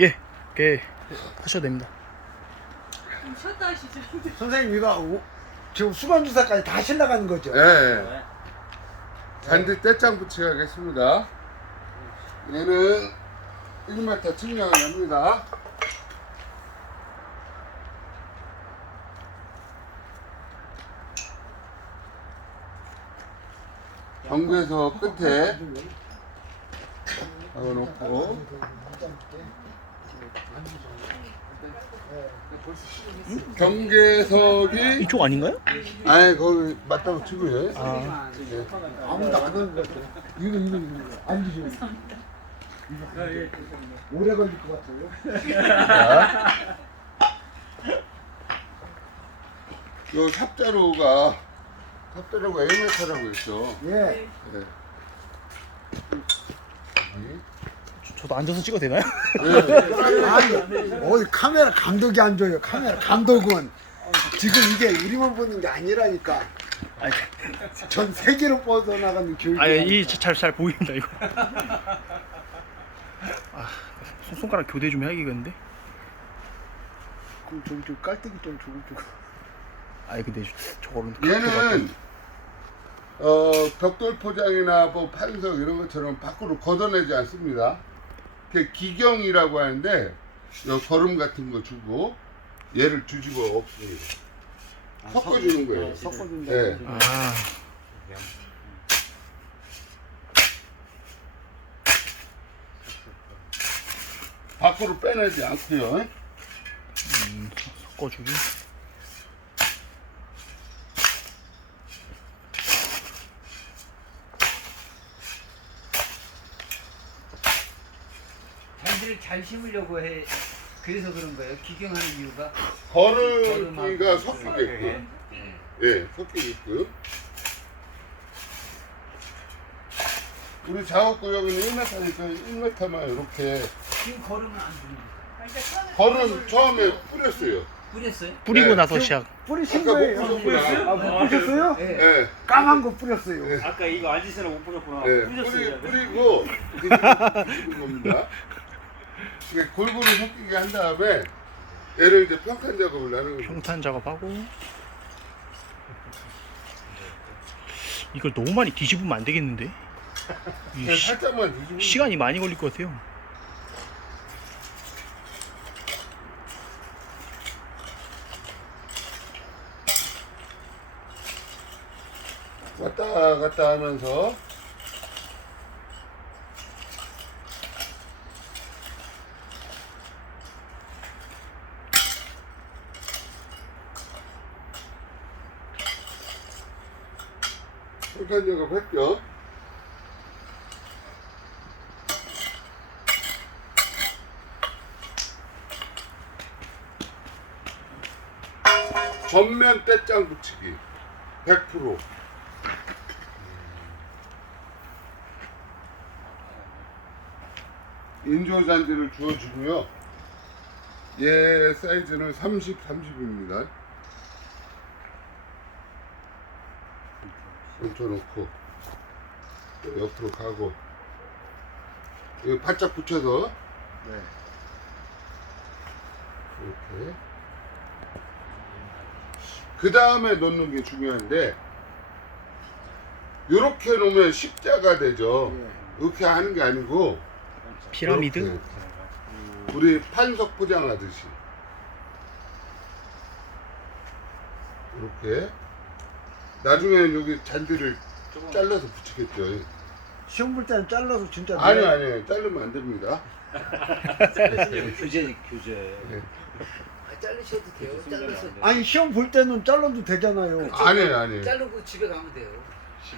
예, 예, 하셔도 됩니다. 좀 쉬었다 하시죠. 선생님 이거 오- 지금 수건 주사까지 다 실나가는 거죠? 예. 잔디 떼짱 붙이게 하겠습니다. 얘는 1m 측량을 합니다. 경계서 끝에 넣어놓고 경계석이 이쪽 아닌가요? 아예 거기 맞다고 치고요. 아, 아무도 안 하는 것 같아요. 이거 이거 이거 앉으시면 오래 걸릴 것 같아요. 요 삽자루가 삽자루가 1m라고 했죠. 예. 네. 저도 앉아서 찍어도 되나요? 아니 어디 카메라 감독이 안 줘요. 카메라 감독은 지금 이게 우리만 보는 게 아니라니까. 전 세계로 뻗어나가는 교육이. 아, 이잘 잘 보인다 이거. 아, 손- 손가락 교대 좀 해야겠는데. 그럼 저기 좀 깔때기 좀 주고 주고. 아, 근데 저거는 얘는 어, 벽돌 포장이나 뭐 판석 이런 것처럼 밖으로 걷어내지 않습니다. 그 기경이라고 하는데 요 거름 같은 거 주고 얘를 뒤집어 엎습니다. 섞어주는 거예요. 섞어준다. 네. 아, 밖으로 빼내지 않고요. 음, 섞어주기. 잔디를 잘 심으려고 해. 그래서 그런 거예요. 기경하는 이유가 거름이가 섞이게끔. 예, 섞이게끔. 우리 작업구역은 1m니까 1m만 이렇게 지금 걸으면 안 됩니다. 거름 처음에 뿌렸어요. 뿌렸어요? 뿌리고 네. 나서 시작. 뿌리신 아까 거예요. 못 뿌렸어요? 아, 못 뿌렸어요? 예. 예. 까만 거 뿌렸어요. 아까 이거 앉으시라고 못 뿌렸구나. 네, 뿌렸어요. 뿌리, 뿌리고 뒤집는 겁니다. 이게 골고루 섞이게 한 다음에 얘를 이제 평탄 작업을 하는 거죠. 평탄 작업하고. 이걸 너무 많이 뒤집으면 안 되겠는데? 이 그냥 시, 살짝만 뒤집으면 시간이 많이 걸릴 것 같아요. 왔다 갔다 하면서 평탄 작업했죠. 전면 떼짱 붙이기 100% 인조 잔디를 주어주고요. 얘 사이즈는 30, 30입니다. 얹혀놓고 또 옆으로 가고 이거 바짝 붙여서 네. 이렇게 그 다음에 놓는 게 중요한데 이렇게 놓으면 십자가 되죠. 예. 이렇게 하는 게 아니고 피라미드? 이렇게. 우리 판석 포장하듯이 이렇게 나중에 여기 잔디를 잘라서 붙이겠죠. 시험 볼 때는 잘라서 진짜. 아니 내- 아니 자르면 안 됩니다. 교재 교재. 아, 자르셔도 돼요. 잘라서 아니 시험 볼 때는 잘라도 되잖아요. 아니 아니. 자르고 집에 가면 돼요.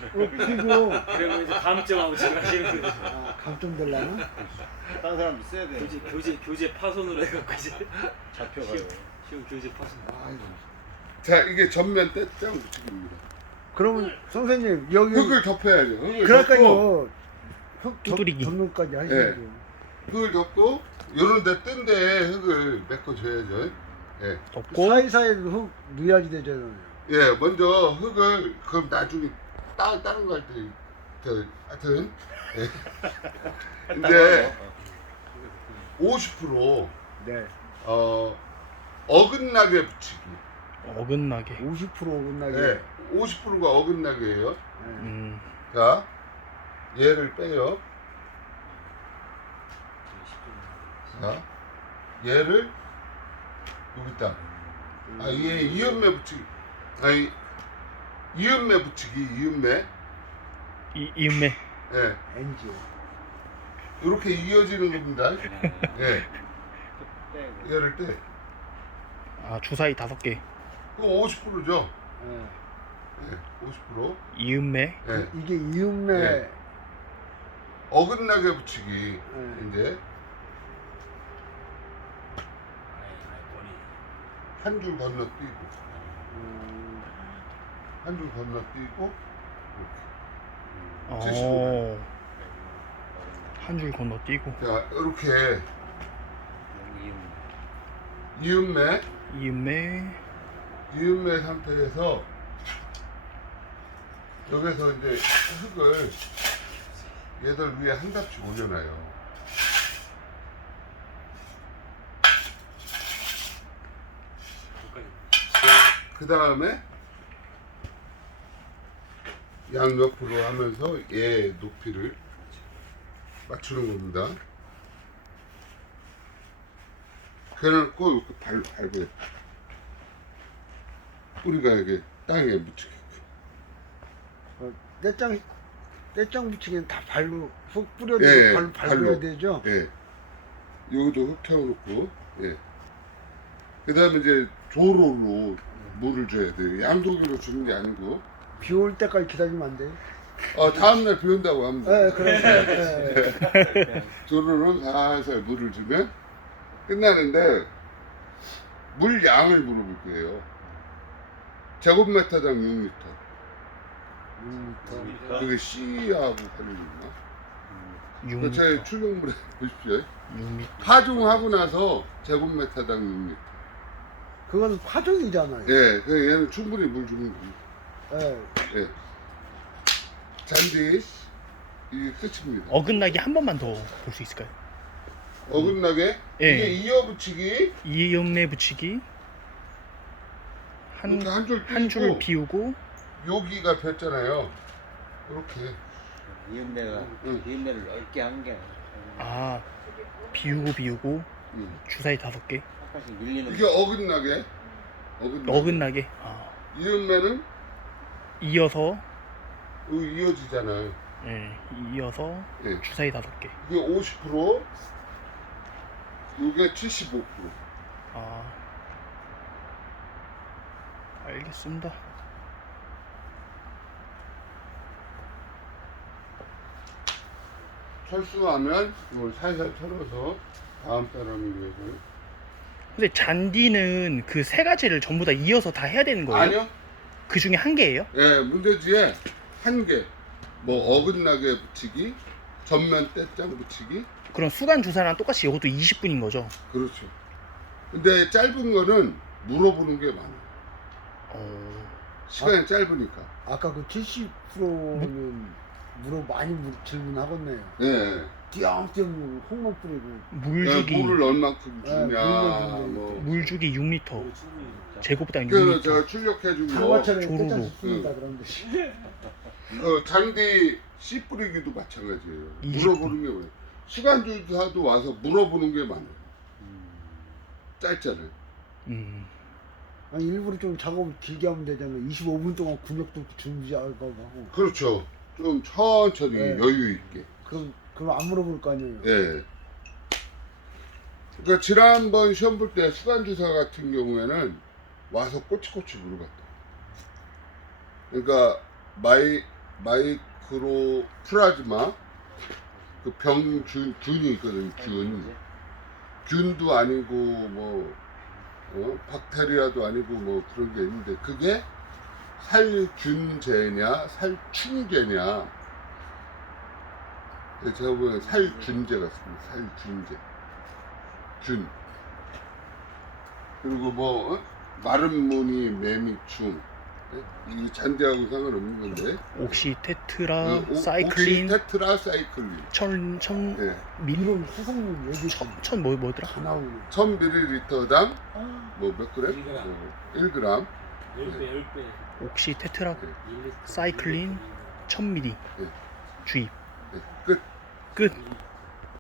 어, 그리고 그러면 이제 다음 주에 하고 지금 하시는 거죠. 아, 감점될라나? 다른 사람 있어야 돼. 교재 교재 교재 파손으로 해갖고 이제 잡혀가요. 시험 교재 파손. 아이고. 자 이게 전면 떼짱 붙이기입니다. 그러면 선생님 여기 흙을 덮어야죠. 흙을 덮고 그러니까요. 흙 두드리기. 전문까지 예. 하셔야죠. 흙을 덮고 요런 데 뜬데 흙을 메꿔줘야죠. 예. 덮고 사이사이로 흙 누야지 되잖아요. 예, 먼저 흙을 그럼 나중에 따, 다른 거 할 때 저 하여튼 예. 이제 50% 네. 어, 어긋나게 붙이기. 어긋나게. 50% 어긋나게. 네. 50%가 어긋나게예요. 네. 음. 자, 얘를 빼요. 자, 얘를 여기다. 아, 얘 이음매 붙이기. 아니, 이음매 붙이기, 이음매. 이 이음매. 예. NG. 이렇게 이어지는 겁니다. 예. 빼고. 얘를 떼. 아 주사위 다섯 개. 그거 50%죠? 네. 예, 50%. 이음매. 예. 이게 이음매. 네. 어긋나게 붙이기. 네. 이제 한 줄 건너뛰고, 음, 한 줄 건너뛰고, 어. 한 줄 건너뛰고. 자, 이렇게 이음매, 이음매. 이음매 상태에서 여기서 이제 흙을 얘들 위에 한 답씩 올려놔요. 그 다음에 양옆으로 하면서 얘 높이를 맞추는 겁니다. 그래놓고 이렇게 발, 밟아요. 뿌리가 이게 땅에 묻히게. 어, 떼짱 떼짱 붙이기는 다 발로 훅 뿌려도 예, 발로 밟아야 발로. 되죠. 예. 여기도 흙 태워놓고, 예. 그 다음에 이제 조로로 물을 줘야 돼요. 양도기로 주는 게 아니고, 비 올 때까지 기다리면 안 돼요. 어, 다음날 비 온다고 하면 네, 돼요. 그래서 네. 조로로 살살 물을 주면 끝나는데, 물 양을 물어볼 거예요. 제곱미터당 6리터. 음, 더. 그게 C하고 관련있나? 그 6m. 제 출력물에 보십시오. 6m. 파종하고 나서 제곱미터당 6리터. 그건 파종이잖아요. 예, 그 얘는 충분히 물 주는 겁니다. 예. 예. 잔디 이게 끝입니다. 어긋나게 한 번만 더 볼 수 있을까요? 어긋나게 예. 이게 이어 붙이기 이음매 붙이기. 한 이렇게 한 줄 한줄 비우고 여기가 폈잖아요. 이렇게 이음매가 응. 이음매를 넓게 한 게. 아 비우고 비우고 음. 주사위 다섯 개. 약간씩 밀리는. 이게 어긋나게 어긋나게 어긋나게. 아 이음매는 이어서 여기 이어지잖아요. 예 이어서 예. 주사위 다섯 개. 이게 50% 이게 75%아 알겠습니다. 철수하면 이걸 살살 털어서 다음 사람을 위해서 근데 잔디는 그 세 가지를 전부 다 이어서 다 해야 되는 거예요? 아니요 그 중에 한 개예요? 예, 문제지에 한 개, 뭐 어긋나게 붙이기, 전면 떼짱 붙이기, 그럼 수간 주사랑 똑같이 이것도 20분인 거죠? 그렇죠. 근데 짧은 거는 물어보는 게 많아요. 어... 시간이 짧으니까. 아까 그 70%는 물어 많이 물, 질문하겠네요. 예. 띄엄띄엄 홈런 뿌리고 물주기 야, 물을 얼만큼 예, 주냐, 물만 주면 뭐. 물주기 6리터 제곱당 그래서 6리터 제가 출력해 준 거, 장마철에 조르고. 떼짱 씁니다 그런데 어, 잔디 씨 뿌리기도 마찬가지예요. 20 물어보는 게 뭐예요? 시간주사도 와서 물어보는 게 많아요. 짧잖아요. 음... 아니 일부러 좀 작업을 길게 하면 되잖아요. 25분 동안 근육도 준비하고 하고 그렇죠. 좀 천천히 네. 여유 있게. 그럼 그럼 안 물어볼 거 아니에요. 예. 그러니까 지난번 시험 볼 때 수간주사 같은 경우에는 와서 꼬치꼬치 물어봤다. 그러니까 마이 마이크로 플라즈마 그 병균 균이 있거든 균 균도 아니고 뭐 어? 박테리아도 아니고 뭐 그런 게 있는데 그게 살균제냐 살충제냐 네, 제가 보기엔 살균제 같습니다. 살균제. 균. 그리고 뭐, 어? 마른 무늬 매미충. 이 잔디하고 상관없는 건데. 옥시 테트라 어, 오- 사이클린 옥시 테트라 사이클린. 천, 천, 예. 밀, 이런 수성님 얘기 천, 천 뭐, 뭐더라? 다 나오네 1000ml당 아, 뭐 몇 그램? 일 그램. 어, 1g. 10배 10배 옥시 테트라 사이클린 1000ml 예. 주입 네, 끝. 끝